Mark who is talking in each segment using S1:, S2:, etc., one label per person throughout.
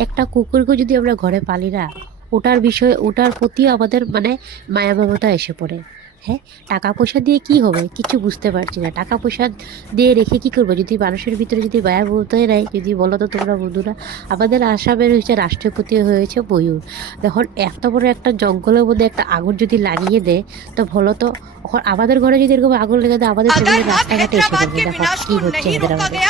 S1: একটা কুকুরকে যদি আমরা ঘরে পালি না ওটার বিষয়ে ওটার প্রতি আমাদের মানে মায়া মমতা এসে পড়ে। হ্যাঁ? টাকা পয়সা দিয়ে কি হবে? কিছু বুঝতে পারছি না। টাকা পয়সা দিয়ে রেখে কি করব? যদি মানুষের ভিতরে যদি মায়া বলতে নেয় যদি বলো তো তোমরা বন্ধুরা আমাদের আসামের হচ্ছে রাষ্ট্রপতি হয়েছে ময়ূর। যখন এত বড় একটা জঙ্গলের মধ্যে একটা আগুন যদি লাগিয়ে দেয় তো বলো তো আমাদের ঘরে যদি এরকম আগুন লেগে দেয় আমাদের রাস্তাঘাটে এসে দেখো কি হচ্ছে আমাদের।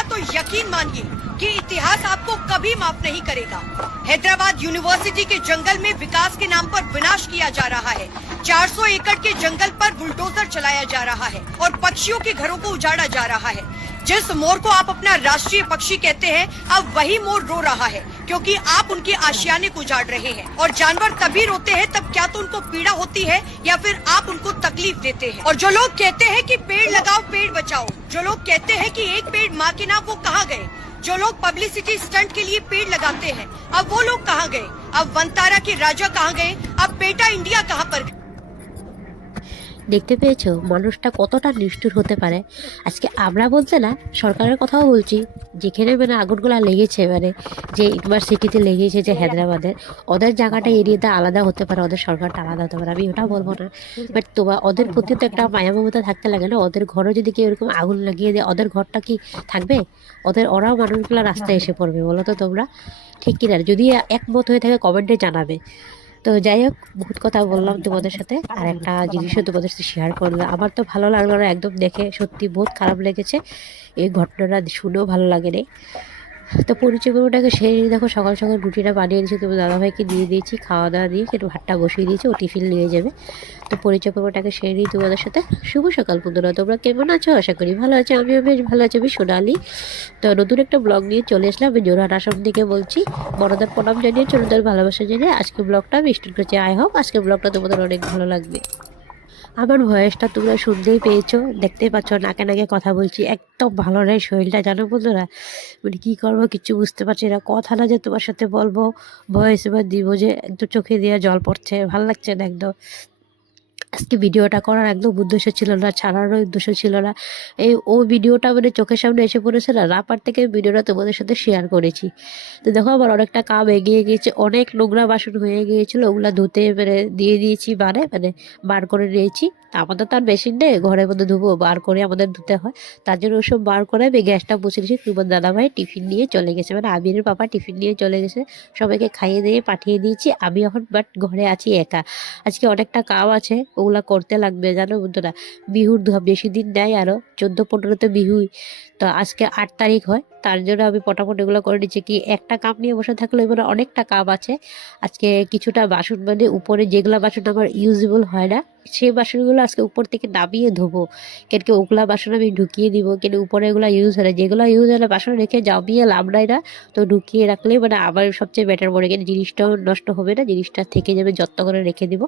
S2: कभी माफ़ नहीं करेगा। हैदराबाद यूनिवर्सिटी के जंगल में विकास के नाम पर विनाश किया जा रहा है। 400 एकड़ के जंगल पर बुलडोजर चलाया जा रहा है और पक्षियों के घरों को उजाड़ा जा रहा है। जिस मोर को आप अपना राष्ट्रीय पक्षी कहते हैं, अब वही मोर रो रहा है, क्योंकि आप उनके आशियाने को उजाड़ रहे हैं। और जानवर तभी रोते हैं तब क्या तो उनको पीड़ा होती है, या फिर आप उनको तकलीफ़ देते हैं? और जो लोग कहते हैं कि पेड़ लगाओ, पेड़ बचाओ। जो लोग कहते हैं कि एक पेड़ माँ के नाम वो कहाँ गए? जो लोग पब्लिसिटी स्टंट के लिए पेड़ लगाते हैं अब वो लोग कहाँ गए अब वंतारा के राजा कहाँ गए अब बेटा इंडिया कहाँ पर गए?
S1: দেখতে পেয়েছ? মানুষটা কতটা নিষ্ঠুর হতে পারে? আজকে আমরা বলতে না, সরকারের কথাও বলছি। যেখানে মানে আগুনগুলো লেগেছে মানে যে ইউনিভার্সিটিতে লেগেছে, যে হায়দ্রাবাদের, ওদের জায়গাটা এরিয়াটা আলাদা হতে পারে, ওদের সরকারটা আলাদা হতে পারে, আমি ওটা বলব না। বাট তোমার ওদের প্রতি তো একটা মায়া মমতা থাকতে লাগে না? ওদের ঘরে যদি কেউ এরকম আগুন লাগিয়ে দেয়, ওদের ঘরটা কি থাকবে? ওদের, ওরাও মানুষগুলো রাস্তায় এসে পড়বে, বলো তো তোমরা? ঠিক কিনা? যদি একমত হয়ে থাকে কমেন্টে জানাবে। তো যাই হোক বহুত কথা বললাম তোমাদের সাথে, আর একটা জিনিসও তোমাদের সাথে শেয়ার করলাম। আমার তো ভালো লাগল না, একদম দেখে সত্যি বহুত খারাপ লেগেছে। এই ঘটনাটা শুনেও ভালো লাগে লাগেনি। তো পরিচয় পর্বটাকে সেই দেখো সকাল সকাল রুটিটা বানিয়ে দিয়েছি। তোমার দাদাভাইকে দিয়ে দিয়েছি, খাওয়া দাওয়া দিয়ে একটু ভাতটা বসিয়ে দিয়েছি, ও টিফিন নিয়ে যাবে। তো পরিচয় পর্বটাকে সেরে নিই তোমাদের সাথে। শুভ সকাল বন্ধুরা, তোমরা কেমন আছো? আশা করি ভালো আছো। আমিও বেশ ভালো আছি, আমি সোনালি। তো নতুন একটা ব্লগ নিয়ে চলে আসলাম আমি জোরহাট আসাম থেকে বলছি, বড়দের প্রণাম জানিয়ে ছোটদের ভালোবাসা জানিয়ে আজকে ব্লগটা আমি স্টার্ট করছি। আই হোপ আজকে ব্লগটা তোমাদের অনেক ভালো লাগবে। আমার ভয়েসটা তোমরা শুনতেই পেয়েছ, দেখতেই পাচ্ছ, নাকে নাকে কথা বলছি, একদম ভালো নয় শরীরটা, জানো বন্ধুরা? মানে কী করব, কিছু বুঝতে পারছি না, কথা না যে তোমার সাথে বলব ভয়েস এবার দিব যে একটু চোখে দেওয়া জল পড়ছে, ভালো লাগছে না একদম। আজকে ভিডিওটা করার একদম উদ্দেশ্য ছিল না, ছাড়ারও উদ্দেশ্য ছিল না। এই ও ভিডিওটা মানে চোখের সামনে এসে পড়েছে না, রাপার থেকে ভিডিওটা তোমাদের সাথে শেয়ার করেছি। তো দেখো আমার অনেকটা কাম এগিয়ে গিয়েছে, অনেক নোংরা বাসন হয়ে গিয়েছিল, ওগুলা ধুতে মানে দিয়ে দিয়েছি বারে মানে বার করে নিয়েছি। আমাদের তার মেশিন নেই, ঘরের মধ্যে ধুবো, বার করে আমাদের ধুতে হয়। তার জন্য ওসব বার করে আমি গ্যাসটা বসে দিয়েছি, তোমার দাদাভাই টিফিন নিয়ে চলে গেছে মানে আবিরের পাপা টিফিন নিয়ে চলে গেছে, সবাইকে খাইয়ে দিয়ে পাঠিয়ে দিয়েছি, আমি এখন বাট ঘরে আছি একা। আজকে অনেকটা কাম আছে ওগুলা করতে লাগবে, জানো বন্ধুরা? বিহুর বেশি দিন নেয় আরও চোদ্দ, পনেরোতে বিহুই তো আজকে আট তারিখ হয়। তার জন্য আমি পটাপট এগুলো করে নিচ্ছি কি, একটা কাপ নিয়ে বসে থাকলে এবারে অনেকটা কাপ আছে। আজকে কিছুটা বাসন মানে উপরে যেগুলো বাসন আমার ইউজেবল হয় না সেই বাসনগুলো আজকে উপর থেকে নামিয়ে ধোবো। কেন কি ওগুলা বাসন আমি ঢুকিয়ে দিব, কেন উপরে এগুলো ইউজ হয় না। যেগুলো ইউজ হয় না, বাসন রেখে জমিয়ে লাভ নাই না, তো ঢুকিয়ে রাখলে মানে আবার সবচেয়ে বেটার মনে কেন জিনিসটাও নষ্ট হবে না, জিনিসটা থেকে যাবে যত্ন করে রেখে দিব।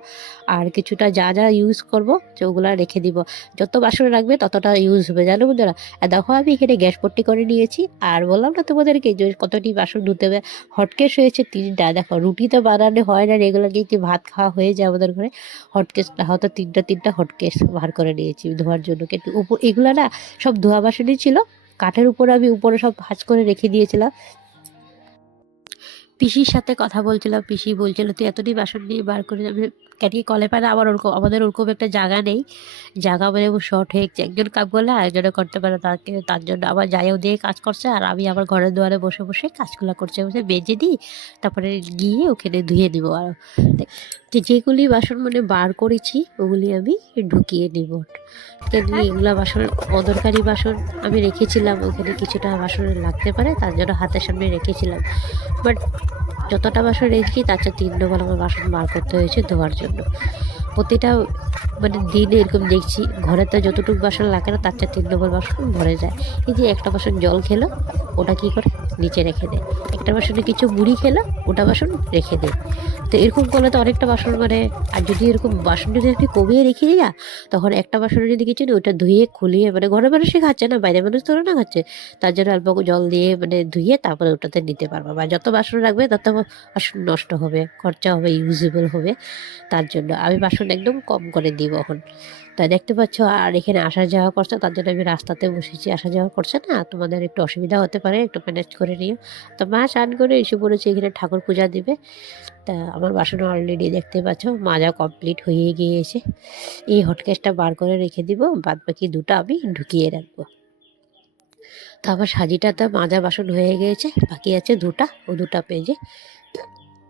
S1: আর কিছুটা যা যা ইউজ করব করব ওগুলা রেখে দিব। যত বাসন রাখবে ততটা ইউজ হবে। জানো বন্ধুরা? দেখো আমি এখানে গ্যাস পট্টি করে নিয়েছি। আর বললাম না তোমাদেরকে যে কতটি বাসন ধুতে হবে? হটকেস হয়েছে তিনটা। দেখো, রুটি তো বানানো হয় না রেগুলার কি ভাত খাওয়া হয়ে যায় আমাদের ঘরে। হটকেসটা হয়তো তিনটা তিনটা হটকেস বার করে নিয়েছি ধোয়ার জন্য। কিন্তু উপর এগুলো না সব ধোয়া বাসনই ছিল। কাঠের উপরে আমি উপরে সব ভাঁজ করে রেখে দিয়েছিলাম। পিসির সাথে কথা বলছিলাম। পিসি বলছিল, তুই এতটি বাসন নিয়ে বার করে যাবে? কেন কি কলে পারে, আবার ওরকম আমাদের ওরকম একটা জায়গা নেই। জায়গা মানে শর্ট হয়ে। একজন কাজ করলে আরেকজনে করতে পারে তাকে, তার জন্য আবার যাইও দিয়ে কাজ করছে আর আমি আমার ঘরের দুয়ারে বসে বসে কাজগুলো করছে। বসে বেজে দিই তারপরে গিয়ে ওখানে ধুয়ে দিব আর যে যেগুলি বাসন মানে বার করেছি, ওগুলি আমি ঢুকিয়ে নিব। কেনলি এগুলো বাসন, অদরকারি বাসন আমি রেখেছিলাম, ওখানে কিছুটা বাসন লাগতে পারে, তার জন্য হাতের সামনে রেখেছিলাম। বাট যতটা বাসন রেখেছি, তার চেয়ে তিন ডবল আমার বাসন বার করতে হয়েছে ধোয়ার জন্য। প্রতিটা মানে দিনে এরকম দেখছি, ঘরে তো যতটুকু বাসন লাগে না, তার চেয়ে তিন ডবল বাসন ভরে যায়। এই যে একটা বাসন জল খেলো, ওটা কী করে? নিচে রেখে দেয় একটা বাসনে কিছু মুড়ি খেলো, ওটা বাসন রেখে দেয় তো এরকম করলে তো অনেকটা বাসন মানে আর যদি এরকম বাসন যদি আপনি কমিয়ে রেখে দিই তখন একটা বাসনে যদি কিছু নেই, ওটা ধুয়ে, খুলিয়ে মানে ঘরের মানুষই খাচ্ছে না, বাইরের মানুষ তো না খাচ্ছে। তার জন্য অল্প জল দিয়ে মানে ধুয়ে তারপরে ওটাতে নিতে পারব। বা যত বাসন রাখবে, তত বাসন নষ্ট হবে, খরচা হবে ইউজেবল হবে। তার জন্য আমি বাসন একদম কম করে দিব এখন তা দেখতে পাচ্ছ, আর এখানে আসা যাওয়া করছে, তার জন্য আমি রাস্তাতে বসেছি। আসা যাওয়া করছে না, তোমাদের একটু অসুবিধা হতে পারে, একটু ম্যানেজ করে নিও। তো মা স্নান করে এসে পড়েছে এখানে ঠাকুর পূজা দিবে। তা আমার বাসন অলরেডি দেখতে পাচ্ছ, মাজা কমপ্লিট হয়ে গিয়েছে। এই হটকেসটা বার করে রেখে দিব বাদ বাকি দুটো আমি ঢুকিয়ে রাখব। তো আমার সাজিটা, তো মাজা বাসন হয়ে গিয়েছে, বাকি আছে দুটা, ও দুটা পেজে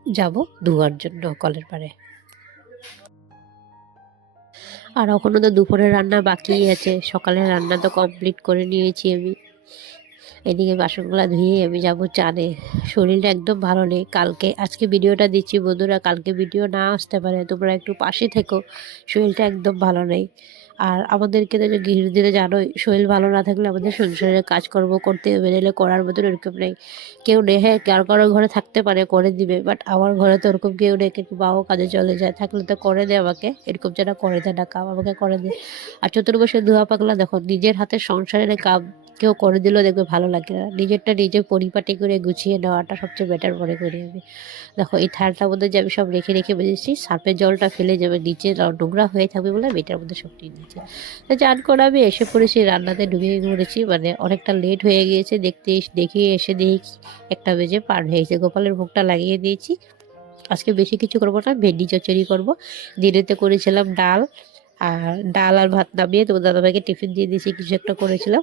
S1: যাব ধোয়ার জন্য কলের পাড়ে। আর এখনও তো দুপুরের রান্না বাকি আছে। সকালের রান্না তো কমপ্লিট করে নিয়েছি আমি। এদিকে বাসনগুলো ধুয়ে আমি যাব চানে। শরীরটা একদম ভালো নেই। কালকে, আজকে ভিডিওটা দিচ্ছি বন্ধুরা। কালকে ভিডিও না আসতে পারে, তোমরা একটু পাশে থেকো। শরীরটা একদম ভালো নেই। আর আমাদেরকে তো গৃহিণীদের জানোই, শরীর ভালো না থাকলে আমাদের সংসারের কাজকর্ম করতে বেরোলে করার মতন এরকম নেই। কেউ নেই হ্যাঁ কার কারও ঘরে থাকতে পারে, করে দিবে বাট আমার ঘরে তো ওরকম কেউ নেই, কিন্তু বাবাও কাজে চলে যায়, থাকলে তো করে দেয় আমাকে, এরকম যেন করে দেয় না, কাম আমাকে করে দেয়। আর চতুর্বশে ধোয়া পাকলা দেখো, নিজের হাতে সংসারের কাম কেউ করে দিলেও দেখবে ভালো লাগে না। নিজেরটা নিজে পরিপাটি করে গুছিয়ে নেওয়াটা সবচেয়ে বেটার মনে করি আমি। দেখো, এই থালটার মধ্যে যে আমি সব রেখে রেখে বেজেছি সার্ফের জলটা ফেলে যাবে নিচে নোংরা হয়ে থাকবে বলে আমি এটার মধ্যে সব নিয়ে নিয়েছি তো চান করে আমি এসে পড়েছি রান্নাতে ঢুকে পড়েছি মানে অনেকটা লেট হয়ে গিয়েছে, দেখতে দেখি এসে দেখি একটা বেজে পার হয়েছে গোপালের ভোগটা লাগিয়ে দিয়েছি। আজকে বেশি কিছু করব না, ভেন্ডি চচ্চড়ি করব। দিনেতে করেছিলাম ডাল, আর ডাল আর ভাত নামিয়ে তোমার দাদাভাইকে টিফিন দিয়ে দিয়েছি, কিছু একটা করেছিলাম।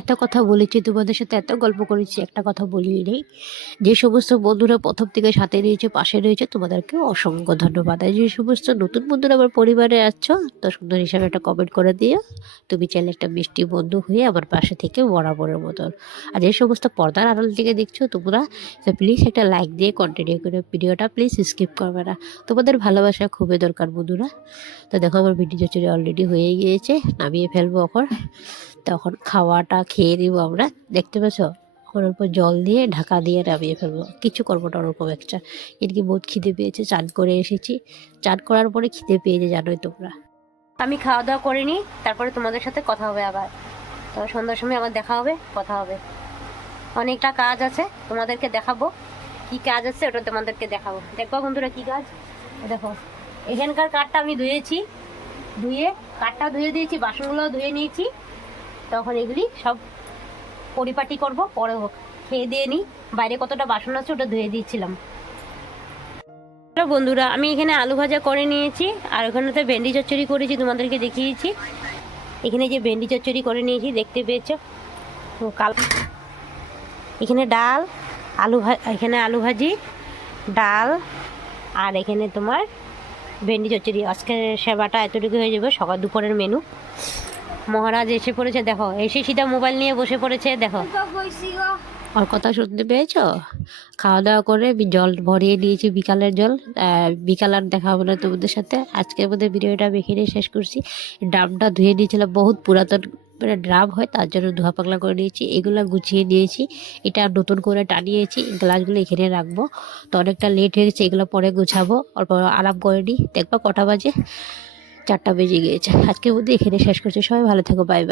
S1: এত কথা বলেছি, তোমাদের সাথে এত গল্প করেছি, একটা কথা বলিয়ে নেই। যে সমস্ত বন্ধুরা প্রথম থেকে সাথে রয়েছে, পাশে রয়েছে, তোমাদেরকে অসংখ্য ধন্যবাদ। আর যে সমস্ত নতুন বন্ধুরা আমার পরিবারে আছো, তো সুন্দর হিসাবে একটা কমেন্ট করে দিও। তুমি চাইলে একটা মিষ্টি বন্ধু হয়ে আমার পাশে থেকে বরাবরের মতন। আর যে সমস্ত পর্দার আড়াল থেকে দেখছ তোমরা প্লিজ একটা লাইক দিয়ে কন্টিনিউ করে ভিডিওটা প্লিজ স্কিপ করবে না। তোমাদের ভালোবাসা খুবই দরকার বন্ধুরা। তো দেখো আমার ভিডিও চচড়ি অলরেডি হয়ে গিয়েছে, নামিয়ে ফেলব এখন। তখন খাওয়াটা খেয়ে দিব আমরা। দেখতে পেছ ওর অল্প জল দিয়ে ঢাকা দিয়ে নামিয়ে ফেলব। কিছু করব না ওরকম একটা এদিকে বহুত খিদে পেয়েছে, চান করে এসেছি। চান করার পরে খিদে পেয়েছে, জানোই তোমরা। আমি খাওয়া দাওয়া করে নিই তারপরে তোমাদের সাথে কথা হবে আবার। তো সন্ধ্যার সময় আবার দেখা হবে, কথা হবে। অনেকটা কাজ আছে, তোমাদেরকে দেখাবো। কি কাজ আছে ওটা তোমাদেরকে দেখাবো। দেখব বন্ধুরা কি কাজ? দেখো, এখানকার কাঠটা আমি ধুয়েছি। ধুয়ে কাঠটা ধুয়ে দিয়েছি বাসনগুলো ধুয়ে নিয়েছি। তখন এগুলি সব পরিপাটি করব, পরে খেয়ে দিয়ে নিই। বাইরে কতটা বাসন আছে ওটা ধুয়ে দিয়েছিলাম। বন্ধুরা, আমি এখানে আলু ভাজা করে নিয়েছি, আর ওখানেতে ভেন্ডি চচ্চড়ি করেছি, তোমাদেরকে দেখিয়েছি। এখানে যে ভেন্ডি চচ্চড়ি করে নিয়েছি, দেখতে পেয়েছ? কাল এখানে ডাল, আলু এখানে আলু ভাজি, ডাল, আর এখানে তোমার ভেন্ডি চচ্চড়ি। আজকে সেবাটা এতটুকু হয়ে যাবে, সকাল দুপুরের মেনু। মহারাজ এসে পড়েছে, দেখো, এসে সিধা মোবাইল নিয়ে বসে পড়েছে, দেখো। আর কথা শুনতে পেয়েছ? খাওয়া দাওয়া করে জল ভরিয়ে নিয়েছি বিকালের জল। বিকাল আর দেখা হবে না তোমাদের সাথে। আজকের মধ্যে ভিডিওটা এখানেই শেষ করছি। ড্রামটা ধুয়ে নিয়েছিলাম বহুত পুরাতন মানে ড্রাম হয়, তার জন্য ধোয়া পাকলা করে নিয়েছি। এগুলো গুছিয়ে নিয়েছি, এটা নতুন করে টানিয়েছি, গ্লাসগুলো এখানে রাখব। তো অনেকটা লেট হয়ে গেছে, এগুলো পরে গুছাবো, অল্প আরাম করে নিই। দেখবা কটা বাজে। চারটা বেজে গিয়েছে। আজকে মধ্যে এখানে শেষ করছি। সবাই ভালো থাকো বাই বাই।